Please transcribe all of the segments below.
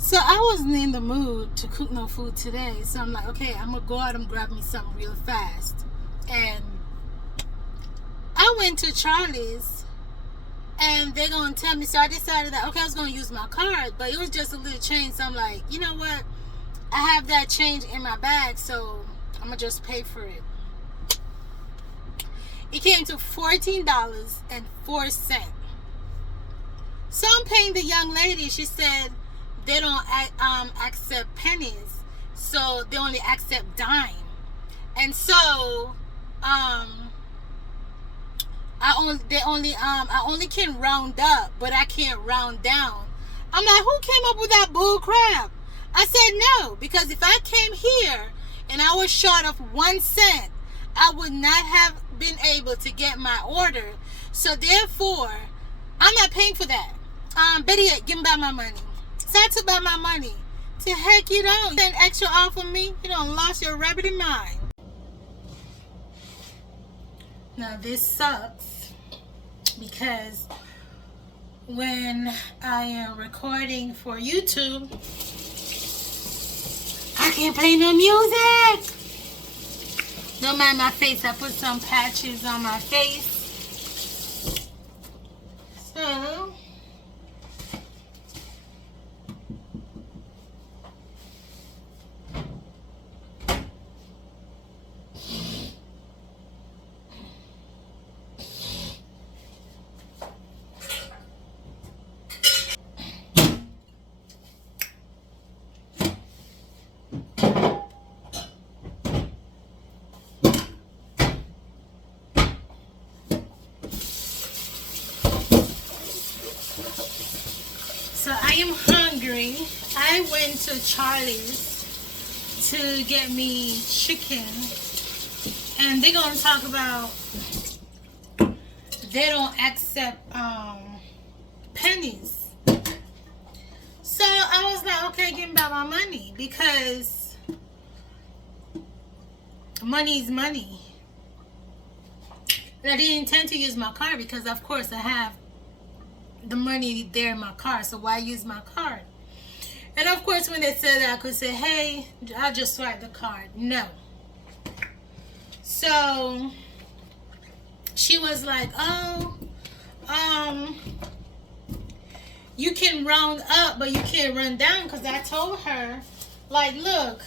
So I wasn't in the mood to cook no food today. So I'm like, okay, I'm gonna go out and grab me something real fast. And I went to Charlie's and they're gonna tell me. So I decided that okay, I was gonna use my card, but it was just a little change. So I'm like, you know what? I have that change in my bag, so I'm gonna just pay for it. It came to $14.04. So I'm paying the young lady. She said they don't accept pennies, so they only accept dime. And so I only can round up, but I can't round down. I'm like, who came up with that bull crap? I said no, because if I came here and I was short of 1 cent, I would not have been able to get my order. So therefore, I'm not paying for that. Better yet, give me back my money. So I took back my money. To heck you don't. Send extra off of me. You don't lost your rabbit mind. Now this sucks because when I am recording for YouTube, I can't play no music. Don't mind my face. I put some patches on my face. So I am hungry. I went to Charlie's to get me chicken, and they're gonna talk about they don't accept pennies. So I was like, okay, give me back my money, because money is money. And I didn't intend to use my card because of course I have the money there in my car, so why use my card? And of course when they said that, I could say, hey, I'll just swipe the card. No. So she was like, oh, you can round up but you can't run down, because I told her, like, look,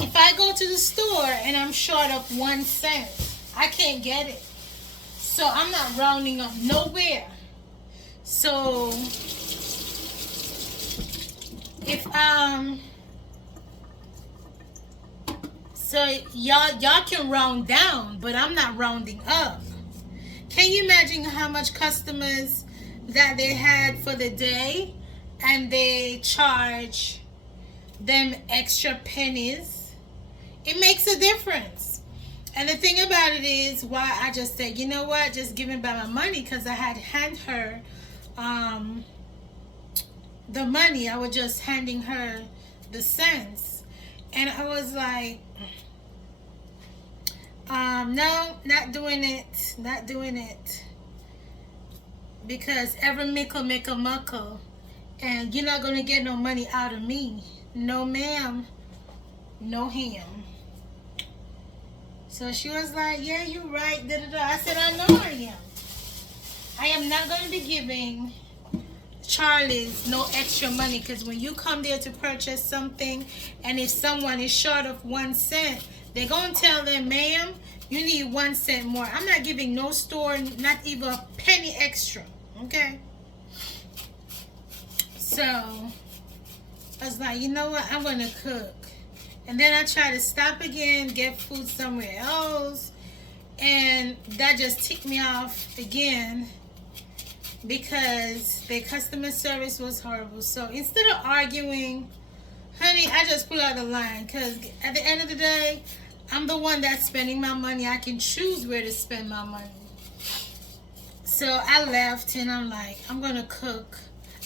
if I go to the store and I'm short of 1 cent, I can't get it. So I'm not rounding up nowhere. So if so y'all can round down, but I'm not rounding up. Can you imagine how much customers that they had for the day, and they charge them extra pennies? It makes a difference. And the thing about it is, why I just said, you know what, just give me back my money, because I had hand her the money. I was just handing her the cents, and I was like, no, not doing it, because every mickle make a muckle, and you're not gonna get no money out of me. No ma'am, no ham. So she was like, yeah, you're right, da, da, da. I said, I know I am. I am not going to be giving Charlie's no extra money, because when you come there to purchase something, and if someone is short of 1 cent, they're going to tell them, ma'am, you need 1 cent more. I'm not giving no store, not even a penny extra, okay? So I was like, you know what, I'm going to cook. And then I tried to stop again, get food somewhere else, and that just ticked me off again, because their customer service was horrible. So instead of arguing, honey, I just pull out the line, because at the end of the day, I'm the one that's spending my money. I can choose where to spend my money. So I left, and I'm like, I'm going to cook.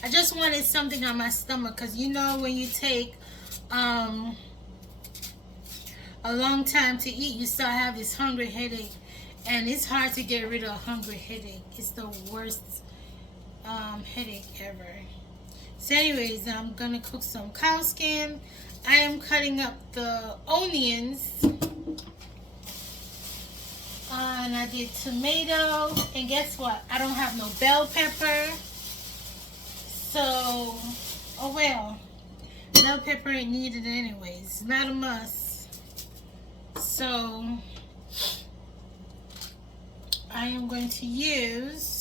I just wanted something on my stomach, because you know when you take a long time to eat, you start have this hungry headache, and it's hard to get rid of a hungry headache. It's the worst headache ever. So anyways, I'm gonna cook some cow skin. I am cutting up the onions. And I did tomato. And guess what? I don't have no bell pepper. So, oh well. Bell pepper ain't needed anyways. Not a must. So, I am going to use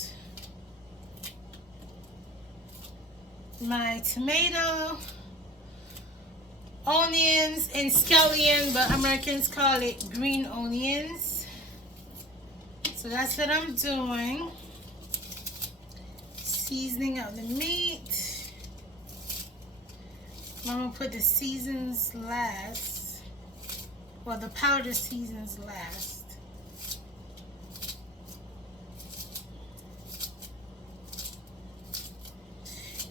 my tomato, onions, and scallion, but Americans call it green onions. So that's what I'm doing. Seasoning of the meat. I'm gonna put the seasons last. Well, the powder seasons last.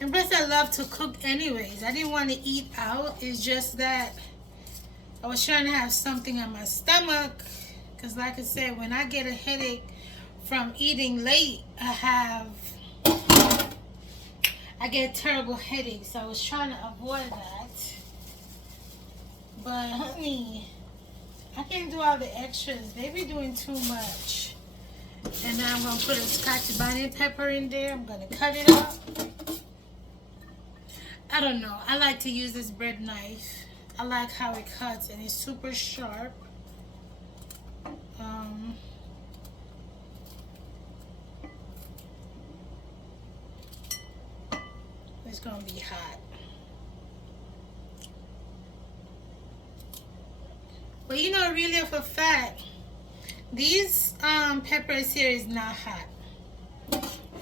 And plus, I love to cook anyways. I didn't want to eat out. It's just that I was trying to have something on my stomach. Because like I said, when I get a headache from eating late, I get terrible headaches. So I was trying to avoid that. But honey, I can't do all the extras. They be doing too much. And now I'm going to put a scotch bonnet pepper in there. I'm going to cut it up. I don't know. I like to use this bread knife. I like how it cuts and it's super sharp. It's gonna be hot. But you know, really for a fact, these peppers here is not hot.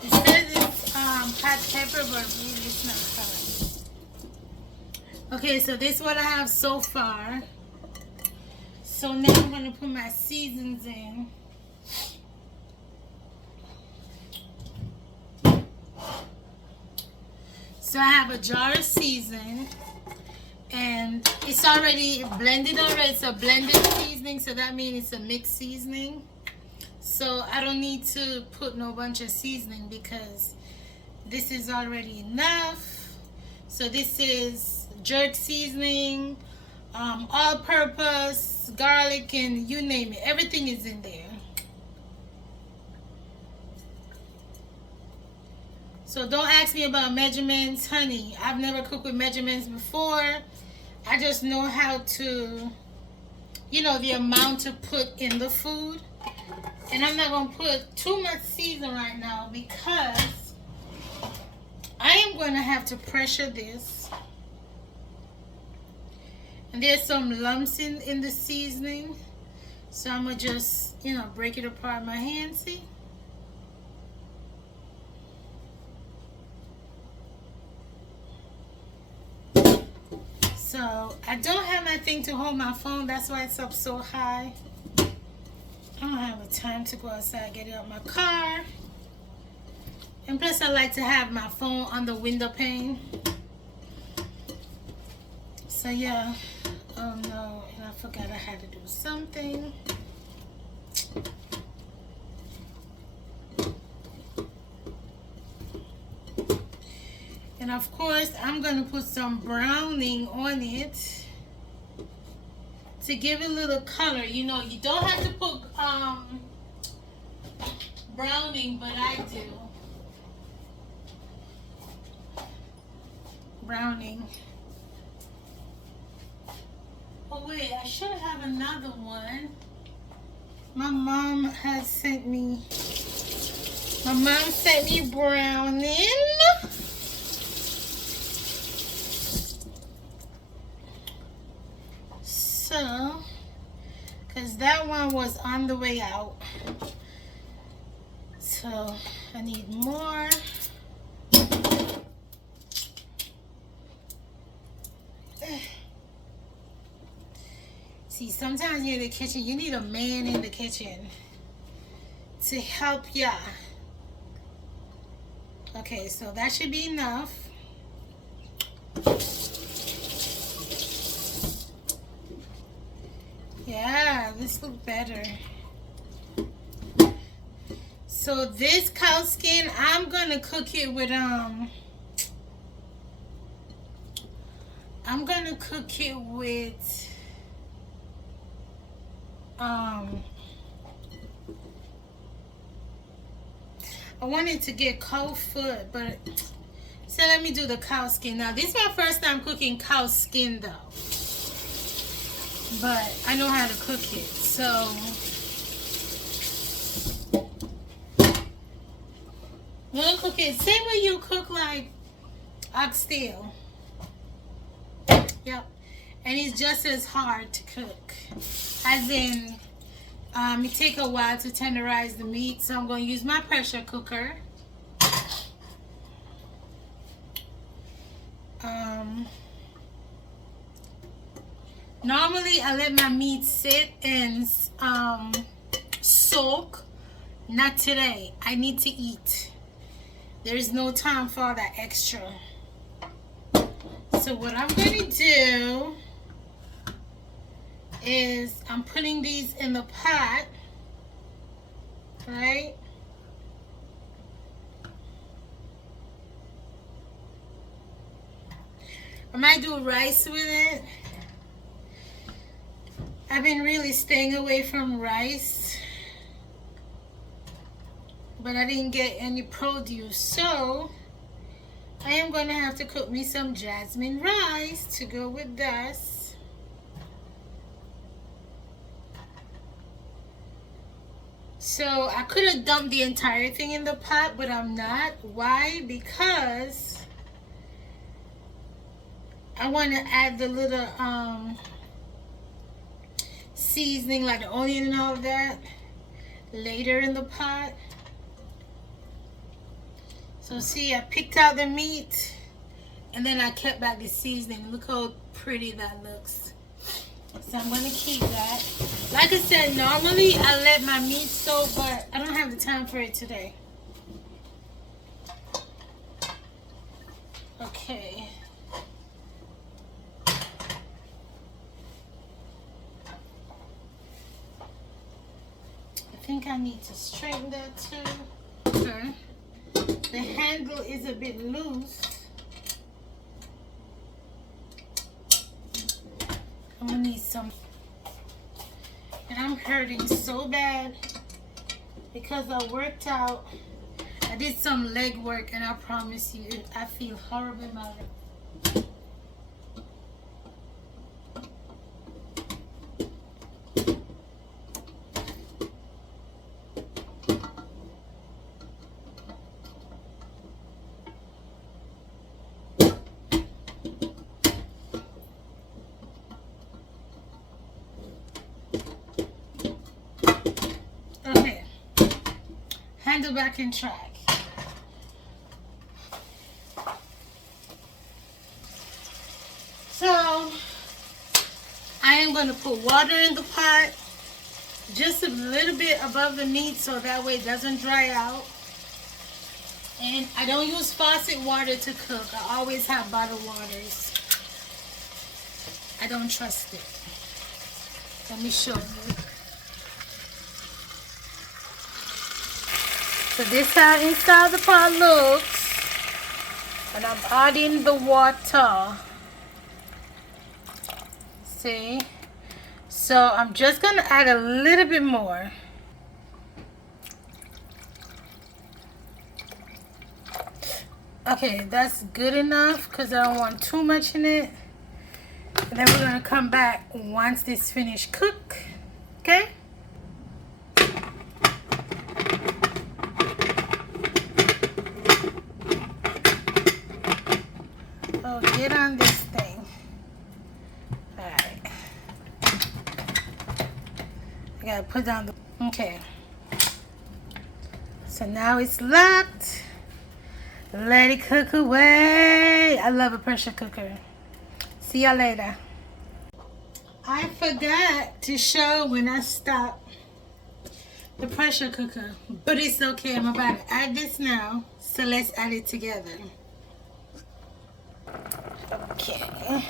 It says it's hot pepper, but really it's not hot. Okay, so this is what I have so far. So now I'm going to put my seasons in. So I have a jar of season. And it's already blended already. It's a blended seasoning, so that means it's a mixed seasoning. So I don't need to put no bunch of seasoning because this is already enough. So this is jerk seasoning, all-purpose, garlic, and you name it. Everything is in there. So don't ask me about measurements, honey. I've never cooked with measurements before. I just know how to, you know, the amount to put in the food. And I'm not going to put too much season right now because I am going to have to pressure this. And there's some lumps in the seasoning. So I'm going to just, you know, break it apart with my hand, see? So I don't have my thing to hold my phone. That's why it's up so high. I don't have the time to go outside, get it out my car. And plus I like to have my phone on the window pane. So yeah. Oh no, and I forgot I had to do something. And of course, I'm going to put some browning on it to give it a little color. You know, you don't have to put browning, but I do. Browning. Oh wait, I should have another one. My mom has sent me. My mom sent me browning. So, because that one was on the way out. So, I need more. See, sometimes you're in the kitchen, you need a man in the kitchen to help ya. Okay, so that should be enough. Yeah, this looks better. So this cow skin, I'm gonna cook it with I'm gonna cook it with I wanted to get cold foot, but so let me do the cow skin. Now this is my first time cooking cow skin though, but I know how to cook it. So I'm gonna cook it same way you cook like oxtail. Yep, and it's just as hard to cook, as in it take a while to tenderize the meat. So I'm going to use my pressure cooker. Normally I let my meat sit and soak. Not today. I need to eat. There is no time for that extra. So what I'm going to do is I'm putting these in the pot, right? I might do rice with it. I've been really staying away from rice, but I didn't get any produce, so I am going to have to cook me some jasmine rice to go with this. So I could have dumped the entire thing in the pot, but I'm not. Why? Because I want to add the little seasoning, like the onion and all of that, later in the pot. So see, I picked out the meat and then I kept back the seasoning. Look how pretty that looks. So I'm gonna keep that. Like I said, normally I let my meat soak, but I don't have the time for it today. Okay. I think I need to straighten that too. Okay. The handle is a bit loose. I'm gonna need some. And I'm hurting so bad because I worked out. I did some leg work, and I promise you, I feel horrible in my leg. Handle back in track. So I am going to put water in the pot, just a little bit above the meat, so that way it doesn't dry out. And I don't use faucet water to cook. I always have bottled waters. I don't trust it. Let me show you. So this how inside the pot looks, and I'm adding the water. See? So I'm just gonna add a little bit more. Okay, that's good enough because I don't want too much in it. And then we're gonna come back once this finished cook. Okay? Oh, get on this thing. Alright. I gotta put down the... Okay. So now it's locked. Let it cook away. I love a pressure cooker. See y'all later. I forgot to show when I stopped the pressure cooker, but it's okay. I'm about to add this now, so let's add it together. Okay.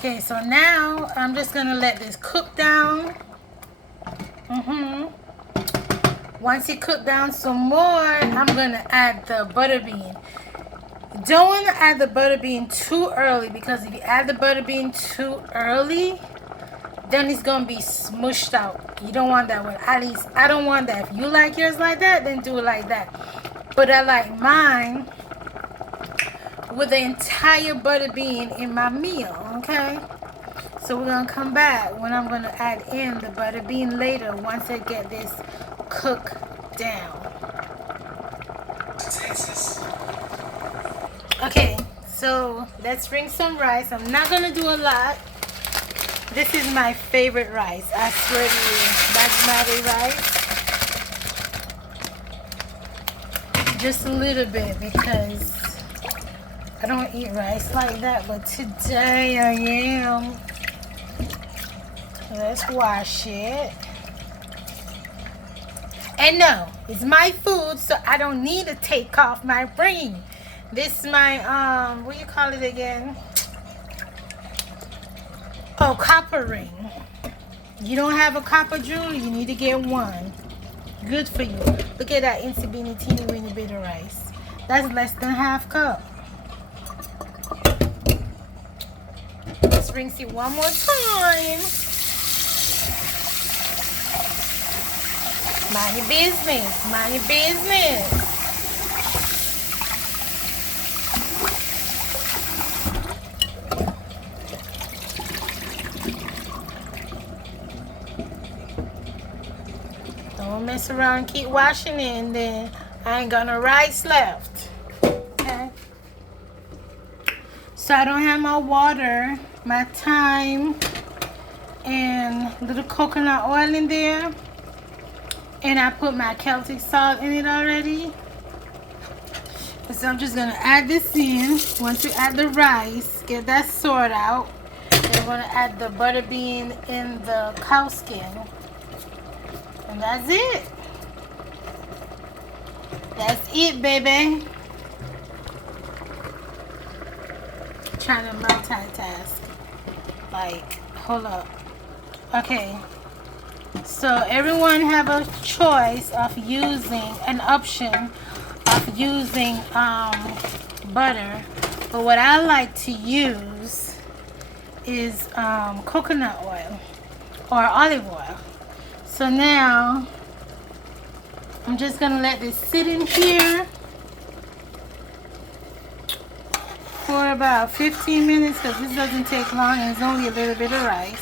Okay, so now I'm just gonna let this cook down. Once it cook down some more, I'm gonna add the butter bean. Don't want to add the butter bean too early, because if you add the butter bean too early, then it's gonna be smushed out. You don't want that one. At least I don't want that. If you like yours like that, then do it like that. But I like mine with the entire butter bean in my meal. Okay, so we're gonna come back when I'm gonna add in the butter bean later, once I get this cooked down. Okay, so let's bring some rice. I'm not gonna do a lot. This is my favorite rice, I swear to you. Basmati rice. Just a little bit, because I don't eat rice like that, but today I am. Let's wash it. And no, it's my food, so I don't need to take off my ring. This is my, what do you call it again? Oh, copper ring. You don't have a copper jewelry, you need to get one. Good for you. Look at that insy beanie teeny weeny bit of rice. That's less than half cup. Let's rinse it one more time. Mind your business. Mind your business. Don't mess around and keep washing it, and then I ain't got no rice left. Okay? So I don't have my water, my thyme, and a little coconut oil in there. And I put my Celtic salt in it already. So I'm just gonna add this in. Once you add the rice, get that sorted out. Then we're gonna add the butter bean in the cow skin. And that's it. That's it, baby. Trying to multitask. Like, hold up. Okay. So everyone have a choice of using, an option of using butter. But what I like to use is coconut oil or olive oil. So now I'm just gonna let this sit in here for about 15 minutes, because this doesn't take long and it's only a little bit of rice.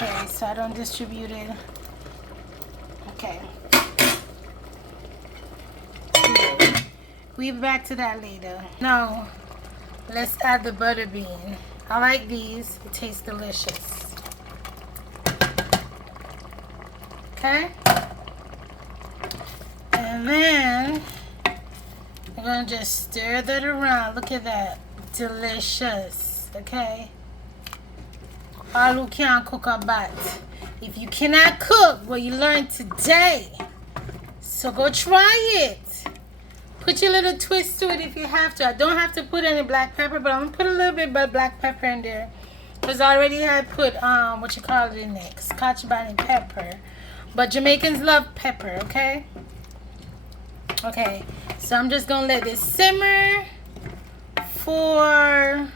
Okay, so I don't distribute it. Okay. We'll be back to that later. Now, let's add the butter bean. I like these. It tastes delicious. Okay? And then, we're going to just stir that around. Look at that. Delicious. Okay? All who can't cook a bat. If you cannot cook, well, you learned today. So go try it. Put your little twist to it if you have to. I don't have to put any black pepper, but I'm going to put a little bit of black pepper in there. Because already I put, what you call it in there, scotch bonnet pepper. But Jamaicans love pepper, okay? Okay, so I'm just going to let this simmer for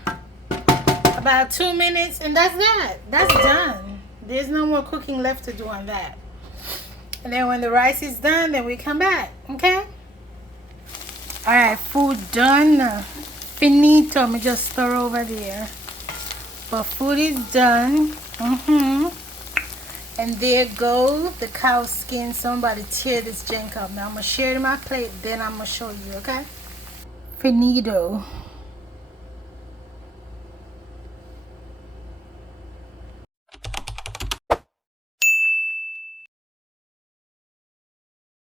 about 2 minutes, and that's that. That's done. There's no more cooking left to do on that. And then when the rice is done, then we come back, okay? All right, food done. Finito. Let me just stir over there. But food is done. And there goes the cow skin. Somebody tear this junk up. Now I'm going to share it in my plate, then I'm going to show you, okay? Finito.